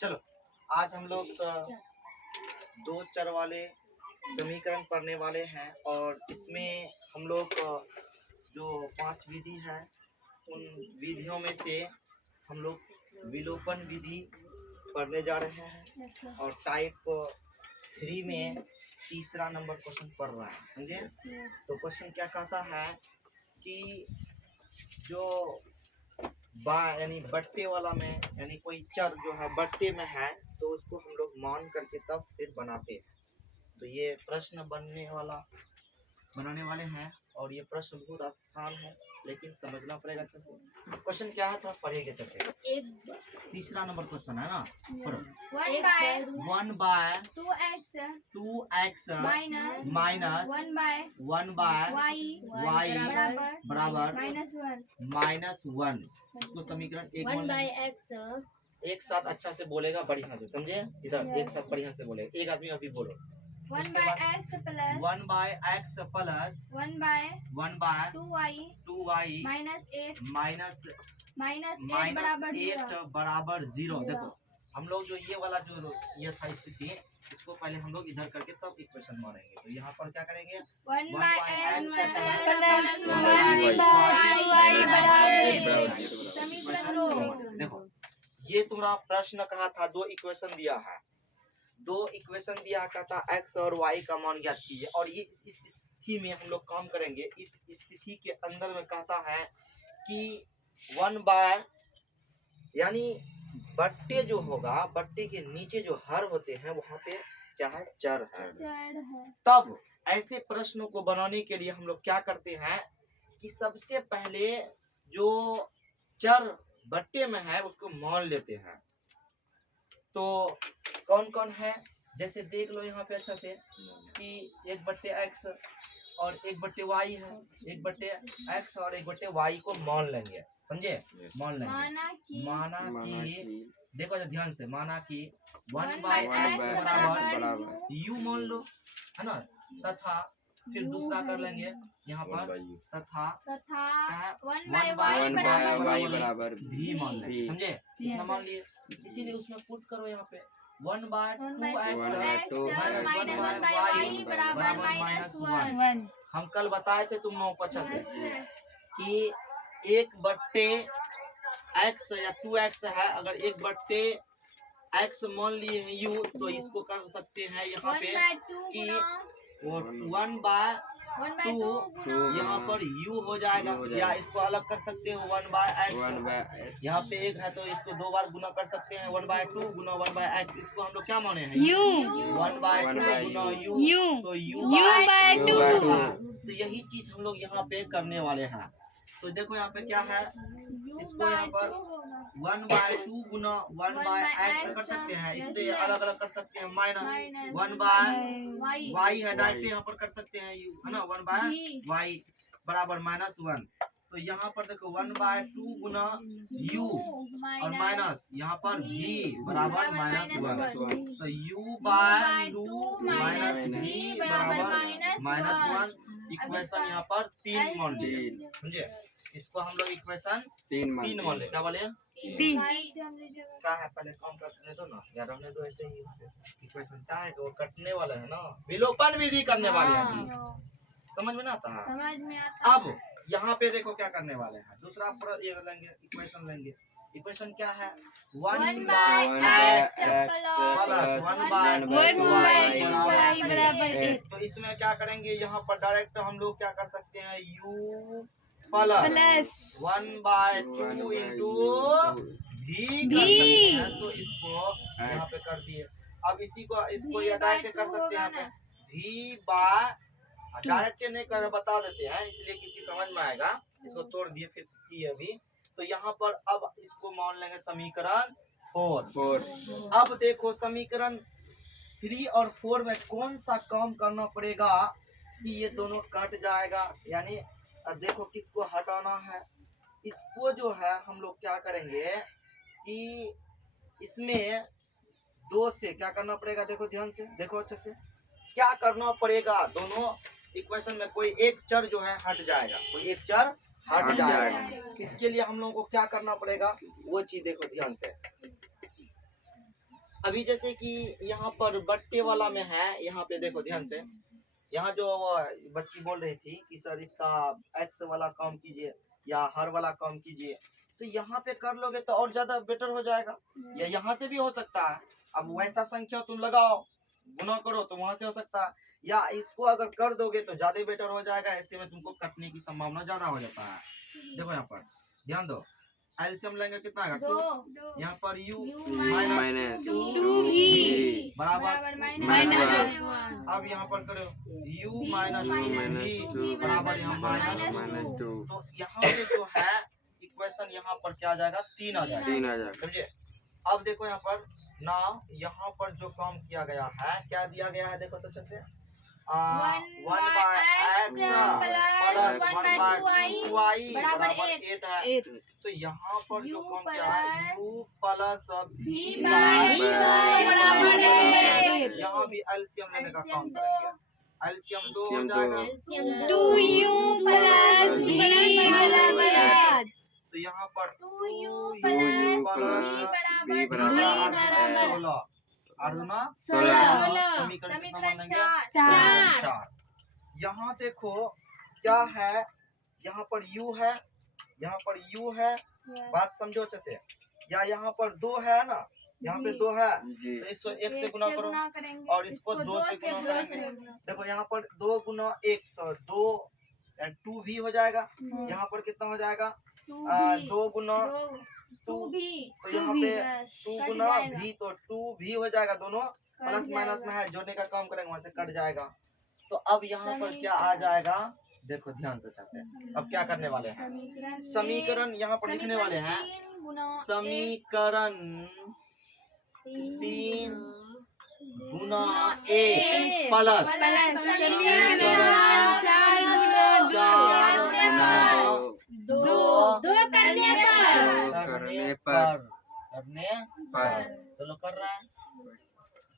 चलो आज हम लोग दो चर वाले समीकरण पढ़ने वाले हैं और इसमें हम लोग जो 5 विधि है उन विधियों में से हम लोग विलोपन विधि पढ़ने जा रहे हैं और टाइप 3 में तीसरा नंबर क्वेश्चन पढ़ रहे हैं, समझे। तो क्वेश्चन क्या कहता है कि जो यानी बट्टे वाला में यानी कोई चर जो है बट्टे में है तो उसको हम लोग मान करके तब फिर बनाते हैं। तो ये प्रश्न बनाने वाले हैं और ये प्रश्न बहुत आसान है लेकिन समझना पड़ेगा अच्छे से। क्वेश्चन क्या है थोड़ा पढ़ेंगे चलते। तीसरा नंबर क्वेश्चन है ना, पढ़ो। 1 bye 2x minus 1 by y बराबर -1। इसको समीकरण एक साथ अच्छा से बोलेगा, बढ़िया से समझे। इधर एक साथ बढ़िया से बोले, एक आदमी अभी बोलो। 1 by x plus 1 by x plus 1 by 2y minus -8 बराबर 0। देखो हम लोग जो ये वाला जो ये था स्थिति, इसको पहले हम लोग इधर करके तब इक्वेशन मानेंगे। तो यहाँ पर क्या करेंगे, 1 by x plus plus 1 by y बराबर समीकरण 2। देखो ये तुम्हारा प्रश्न कहा था, दो इक्वेशन दिया है, दो इक्वेशन दिया कहता x और y का मान ज्ञात कीजिए। और ये इस स्थिति में हम लोग काम करेंगे। इस स्थिति के अंदर में कहता है कि 1 बाय यानी बट्टे जो होगा, बट्टे के नीचे जो हर होते हैं वहां पे क्या है, चर है। तब ऐसे प्रश्नों को बनाने के लिए हम लोग क्या करते हैं कि सबसे पहले जो चर बट्टे में है उसको मान लेते हैं। तो कौन कौन है, जैसे देख लो यहाँ पे अच्छा से कि 1/x और 1/y है, 1/x और 1/y को मान लेंगे, समझे। मान लेंगे, माना कि देखो ध्यान से, माना कि 1 बाय x बराबर u मान लो, है ना। तथा फिर दूसरा कर लेंगे यहाँ पर, तथा 1 बाय y बराबर भी मान लेंगे, समझे। कितना मान लिए, इसीलिए उसमें पुट करो यहाँ पे 1 bye 2x minus 1 by y बराबर -1। हम कल बताए थे तुम लोगों को अच्छा से कि 1/x या 2x है, अगर 1/x मान लिए हैं u तो इसको कर सकते हैं यहाँ पे कि 1 बाय 2 यहाँ पर u हो जाएगा, या इसको अलग कर सकते हो 1 बाय x। यहाँ पे एक है तो इसको 2 बार गुना कर सकते हैं, 1/2 गुना 1 बाय x। इसको हम लोग क्या माने हैं, 1/2 गुना u, तो u/2। तो यही चीज हम लोग यहाँ पे करने वाले हैं। तो देखो यहाँ पे क्या है, इसको यहाँ पर 1/2 गुना 1 बाय x कर सकते हैं, इससे अलग अलग कर सकते हैं, माइनस 1 बाय y है, डायरेक्ट यहाँ पर कर सकते हैं u, है ना। 1 बाय y बराबर -1। तो यहाँ पर देखो 1/2 गुना u और माइनस यहाँ पर v बराबर -1। तो u/2 माइनस v बराबर -1। इक्वेशन यहाँ पर 3 मान लिए, समझे। इसको हम लोग इक्वेशन 3 मान ले। क्या बोले, 3 क्या है, पहले काम करने दो ना, या रहने दो ऐसे ही। इक्वेशन क्या है, वो कटने वाला है ना, विलोपन विधि करने वाले हैं। समझ में ना आता है, समझ में आता। अब यहाँ पे देखो क्या करने वाले हैं, दूसरा ये लेंगे, इक्वेशन लेंगे। इक्वेशन क्या है, 1 by x plus 1 by y बराबर। तो इसमें क्या करेंगे, यहाँ पर डायरेक्ट हम लोग क्या कर सकते हैं, u प्लस 1/2 इंटू भी कर सकते हैं। तो इसको यहाँ पे कर दिए। अब इसको ये डायरेक्ट कर सकते हैं, यहाँ पे v बाय डायरेक्ट नहीं कर, बता देते हैं इसलिए क्योंकि समझ में आएगा। इसको तोड़ दिए फिर की अभी। तो यहाँ पर अब इसको मान लेंगे समीकरण 4। अब देखो समीकरण 3 और 4 में कौन सा काम करना पड़ेगा कि ये दोनों कट जाएगा, यानी देखो किसको हटाना है। इसको जो है हम लोग क्या करेंगे कि इसमें 2 से क्या करना पड़ेगा, देखो ध्यान से, देखो अच्छे से क्या करना पड़ेगा। दोनों इक्वेशन में कोई एक चर जो है हट जाएगा, कोई एक चर हट जाएगा। इसके लिए हम लोगों को क्या करना पड़ेगा वो चीज देखो ध्यान से। अभी जैसे कि यहाँ पर बट्टे वाला में है, यहाँ पे देखो ध्यान से, यहाँ जो वो बच्ची बोल रही थी कि सर इसका एक्स वाला काम कीजिए या हर वाला काम कीजिए, तो यहाँ पे कर लोगे तो और ज्यादा बेटर हो जाएगा, या यहाँ से भी हो सकता है। अब वैसा संख्या तुम लगाओ, गुना करो तो वहां से हो सकता है, या इसको अगर कर दोगे तो ज्यादा बेटर हो जाएगा। ऐसे में तुमको कटने की संभावना ज्यादा हो जाता है। देखो यहाँ पर ध्यान दो, एलसीएम लेंगे कितना आएगा 2, यहाँ पर u माइनस 2v बराबर -1। अब यहाँ पर करो u माइनस 2v बराबर यहाँ -2। तो यहाँ पे जो है इक्वेशन यहाँ पर क्या आ जाएगा 3 आ जाएगा, समझे। अब देखो यहाँ पर ना, यहाँ पर जो काम किया गया है, क्या दिया गया है देखो तो अच्छे से, 1/x प्लस 1/2y बराबर 8 है। तो यहाँ पर जो काम किया है u प्लस v बराबर 8, यहाँ भी एलसीएम लेने का काम करेंगे। एलसीएम 2 हो जाएगा, 2u प्लस v बराबर, तो यहाँ पर 2u प्लस v बराबर 16 और 16 समीकरण कितना बनेंगे 4। यहाँ देखो क्या है, यहाँ पर u है, यहाँ पर u है, बात समझो अच्छे से, या यहाँ पर 2 है ना, यहाँ पे 2 है तो इसको 1 से गुना करो और इसको 2 से गुना करेंगे। देखो यहाँ पर 2 गुना 1 तो 2v हो जाएगा, यहाँ पर कितना हो जाएगा 2 गुना 2v, तो यहाँ पे 2 गुना v तो 2v हो जाएगा, दोनों प्लस माइनस में है, जोड़ने का काम करेंगे वहां से कट जाएगा। तो अब यहाँ पर क्या आ जाएगा, देखो ध्यान से चाहते हैं। अब क्या करने वाले हैं, समीकरण यहाँ पर लिखने वाले हैं, समीकरण 3 गुना 1 प्लस समीकरण 4 गुना 2 करने पर चलो कर रहे हैं,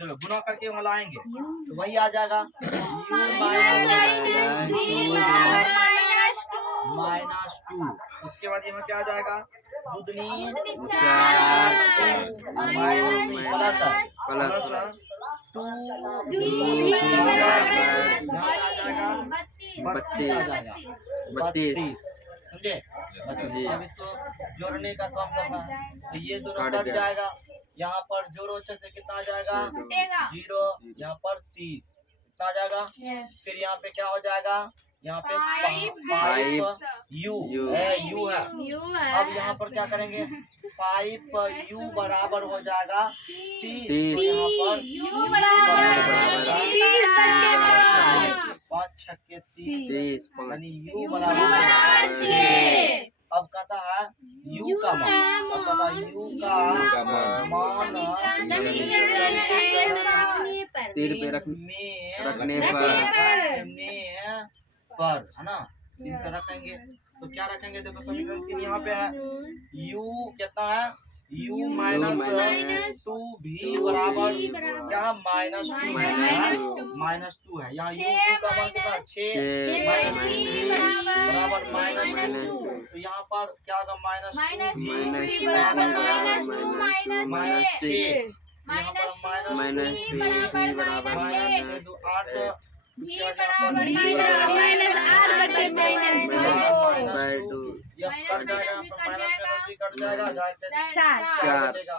चलो गुना करके वहाँ लाएंगे तो वही आ जाएगा -2। उसके बाद यहाँ क्या आ जाएगा, दुदनी 4 प्लस 2v यहाँ आ जाएगा 32 आ जाएगा, 32 समझे। अब इसको जोड़ने का काम करना है, तो ये दोनों कट जाएगा, यहाँ पर जोड़ो अच्छे से, कितना आ जाएगा 0, यहाँ पर 30 कितना आ जाएगा। फिर यहाँ पे क्या हो जाएगा, यहाँ पे 5u है। अब यहाँ पर क्या करेंगे, 5u बराबर हो जाएगा 30, यहाँ पर 5 छक्के 30 यानी u बराबर 6। अब कहता है u का मान, अब कहता है u का मान रखने पर है ना, इसका रखेंगे तो क्या रखेंगे, देखो समीकरण 3 यहाँ पे है, u कितना है, u माइनस 2v बराबर क्या है -2 है। यहाँ u का मान कितना 6 माइनस v बराबर -2, तो यहाँ पर क्या होगा -2v बराबर -6, यहाँ पर -v बराबर 8, कट जाएगा,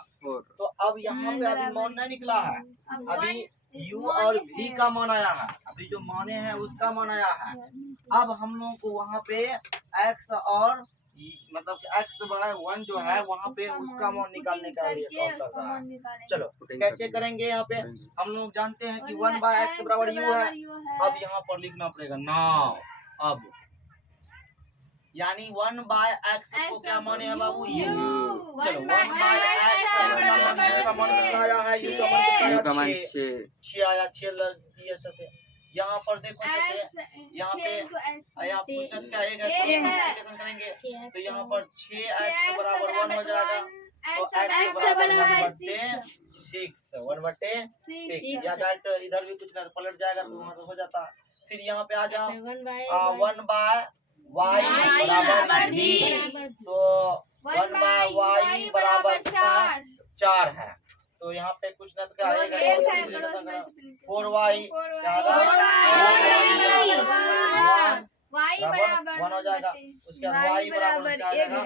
तो अब यहाँ पे अभी मान नहीं निकला है, अभी u और v का मान आया है, अभी जो माने हैं उसका मान आया है। अब हम लोग को वहाँ पे x और मतलब x बराबर 1 जो है वहाँ पे उसका मान निकालने का लिए काम कर रहा है। चलो कैसे करेंगे, यहाँ पे हम लोग जानते हैं कि 1/x बराबर u है। अब यहाँ पर लिखना पड़ेगा नाउ, अब यानी 1/x को क्या माने है बाबू u। चलो 1/x का मान कितना आया है, u का मान 6 आया, 6 लग दिया अच्छे से। यहाँ पर देखो अच्छे से, यहाँ पे पूछना क्या है करेंगे, तो यहाँ पर 6x बराबर 1 हो जाएगा, तो x बराबर 1/6 या डायरेक्ट इधर भी कुछ ना पलट जाएगा तो वहाँ हो जाता। फिर यहाँ पे आ जाओ 1/y बराबर v, तो 1/y बराबर 4 है, तो यहाँ पे कुछ ना तो क्या आएगा, एक है क्रॉस मल्टीप्लिकेशन 4y क्या y बराबर 1 हो जाएगा, उसके बाद y बराबर क्या आ जाएगा,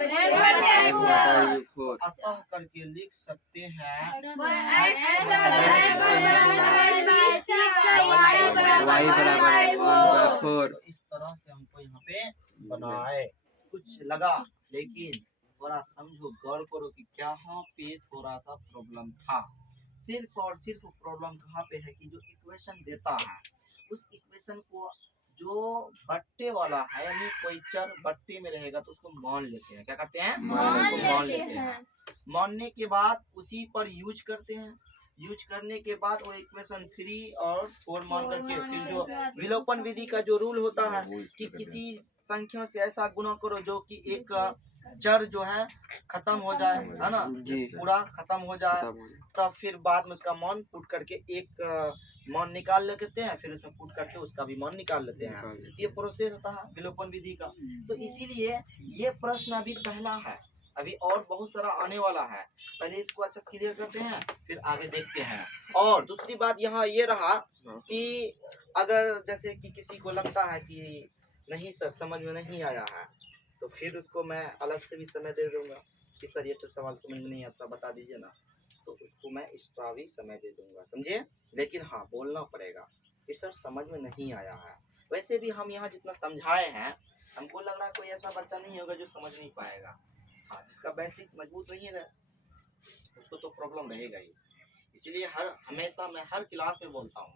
अतः करके लिख सकते हैं तो इस तरह से हमको यहाँ पे बनाए कुछ लगा, लेकिन थोड़ा समझो, गौर करो कि क्या यहाँ पे थोड़ा सा प्रॉब्लम था। सिर्फ और सिर्फ प्रॉब्लम कहाँ पे है कि जो इक्वेशन देता है उस इक्वेशन को जो बट्टे वाला है, यानी कोई चर बट्टे में रहेगा तो उसको मान लेते हैं। क्या करते हैं? मान लेते हैं। मानने के बाद उसी पर यूज करते हैं। यूज करने के बाद वो इक्वेशन 3 और 4 मान करके फिर जो विलोपन विधि का जो रूल होता है कि किसी संख्या से ऐसा गुणा करो जो कि एक चर जो है खत्म हो जाए, है ना, पूरा खत्म हो जाए, तब फिर बाद में उसका मान पुट करके एक मान निकाल लेते हैं, फिर उसमें पुट करके उसका भी मान निकाल लेते हैं। ये प्रोसेस होता है विलोपन विधि का। तो इसीलिए ये प्रश्न अभी पहला है, अभी और बहुत सारा आने वाला है। पहले इसको अच्छा क्लियर करते हैं, फिर आगे देखते हैं। और दूसरी बात यहाँ ये रहा कि अगर जैसे कि किसी को लगता है कि नहीं सर समझ में नहीं आया है, तो फिर उसको मैं अलग से भी समय दे दूंगा कि सर ये तो सवाल समझ में नहीं आता, बता दीजिए ना, तो उसको मैं एक्स्ट्रा भी समय दे दूंगा, समझे। लेकिन हाँ, बोलना पड़ेगा कि सर समझ में नहीं आया है। वैसे भी हम यहाँ जितना समझाए हैं, हमको लग रहा है कोई ऐसा बच्चा नहीं होगा जो समझ नहीं पाएगा। हाँ, जिसका बेसिक मजबूत नहीं है उसको तो प्रॉब्लम रहेगा ही। इसलिए हमेशा मैं हर क्लास में बोलता हूँ,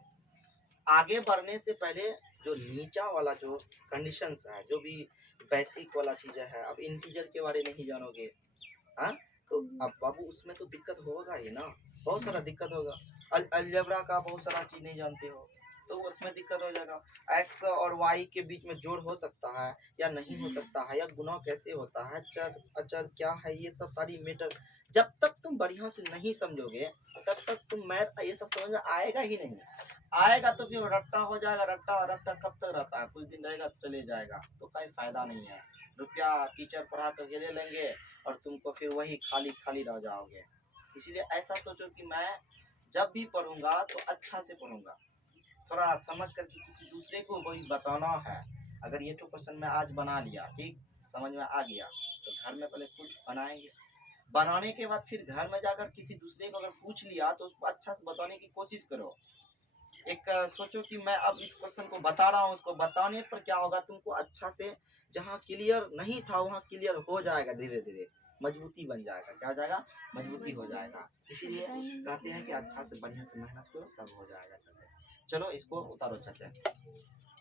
आगे बढ़ने से पहले जो नीचा वाला जो कंडीशंस है, जो भी बेसिक वाला चीज है, अब इंटीजर के बारे में नहीं जानोगे, हाँ, तो अब बाबू उसमें तो दिक्कत होगा ही ना, बहुत सारा दिक्कत होगा। अलजेब्रा का बहुत सारा चीज नहीं जानते हो तो उसमें दिक्कत हो जाएगा। एक्स और वाई के बीच में जोड़ हो सकता है या नहीं हो सकता है, या गुना कैसे होता है, चर अचर क्या है, ये सब सारी मैटर जब तक तुम बढ़िया से नहीं समझोगे तब तक तुम मैथ ये सब समझ में आएगा ही नहीं। आएगा तो फिर रट्टा हो जाएगा। रट्टा कब तक रहता है, कुछ दिन रहेगा चले जाएगा, तो कोई फायदा नहीं है। रुपया टीचर पढ़ा करके ले लेंगे और तुमको फिर वही खाली रह जाओगे। इसलिए ऐसा सोचो कि मैं जब भी पढ़ूंगा तो अच्छा से पढ़ूंगा, थोड़ा समझ करके किसी दूसरे को वही बताना है। अगर ये तो क्वेश्चन मैं आज बना लिया, ठीक, समझ में आ गया, तो घर में पहले खुद बनाएंगे। बनाने के बाद फिर घर में जाकर किसी दूसरे को अगर पूछ लिया तो उसको अच्छा से बताने की कोशिश करो। एक सोचो कि मैं अब इस क्वेश्चन को बता रहा हूँ, उसको बताने पर क्या होगा, तुमको अच्छा से जहाँ क्लियर नहीं था वहाँ क्लियर हो जाएगा, धीरे धीरे मजबूती बन जाएगा। क्या हो जाएगा? मजबूती हो जाएगा। इसीलिए कहते हैं कि अच्छा से बढ़िया से मेहनत करो, सब हो जाएगा अच्छा से। चलो इसको उतारो अच्छा से।